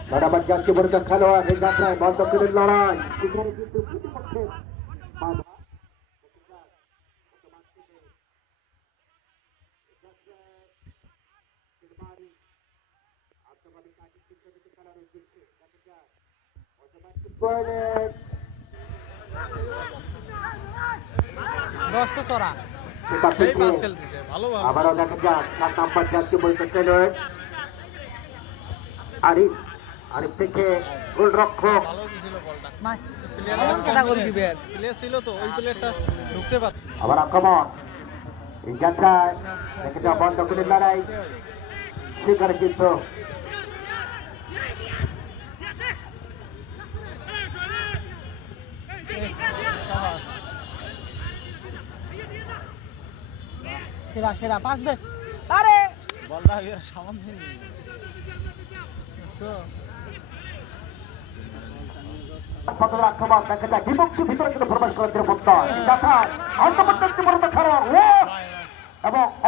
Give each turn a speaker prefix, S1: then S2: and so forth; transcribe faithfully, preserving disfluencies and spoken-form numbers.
S1: বরাবর যাচ্ছে বড় খেলোয়াড় এই যাত্রায় বল দখলের লড়াই এখানে কিন্তু প্রতিপক্ষের বাধা আবারও দেখা যাক সাত নাম্বার যাচ্ছে বলতে খেলোয়াড় আরিফ আরিফ থেকে গোলরক্ষক আবার আক্রমণ এই যাত্রায় দেখা যাক বল দখলের লড়াই সেখানে কিন্তু
S2: সেরা সেরা পাস দে আরে বলটা এর সামান দিন দেখছো
S1: সদর আক্রমণ দেখা যাক বিপক্ষ ভিতরে কিন্তু প্রবেশ করতে প্রত্যয় দেখা অন্তর্বর্তী পর্যন্ত খেলোয়াড় এবং